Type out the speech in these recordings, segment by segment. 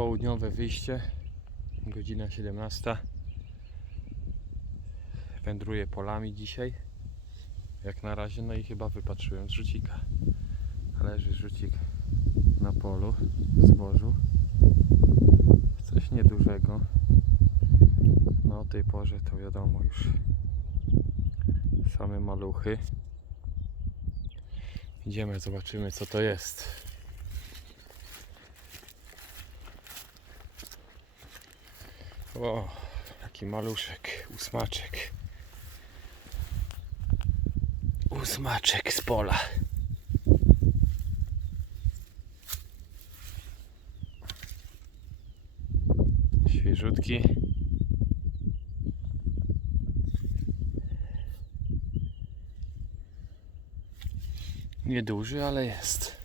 popołudniowe wyjście. Godzina 17. Wędruję polami dzisiaj. Jak na razie, no i chyba wypatrzyłem zrzucika. Leży rzucik na polu, w zbożu. Coś niedużego. No o tej porze to wiadomo już same maluchy. Idziemy, zobaczymy co to jest. O, taki maluszek, ósmaczek. Ósmaczek z pola. Świeżutki. Nieduży, ale jest.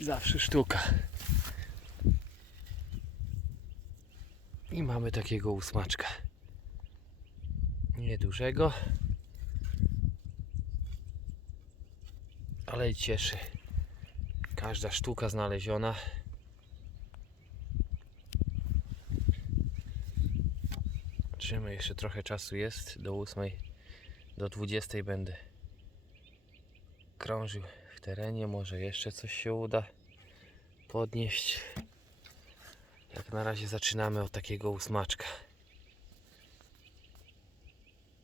Zawsze sztuka. I mamy takiego ósmaczka. Niedużego. Ale cieszy. Każda sztuka znaleziona. Zobaczymy, jeszcze trochę czasu jest. Do 8, do 20 będę krążył w terenie. Może jeszcze coś się uda podnieść. Jak na razie zaczynamy od takiego ósmaczka.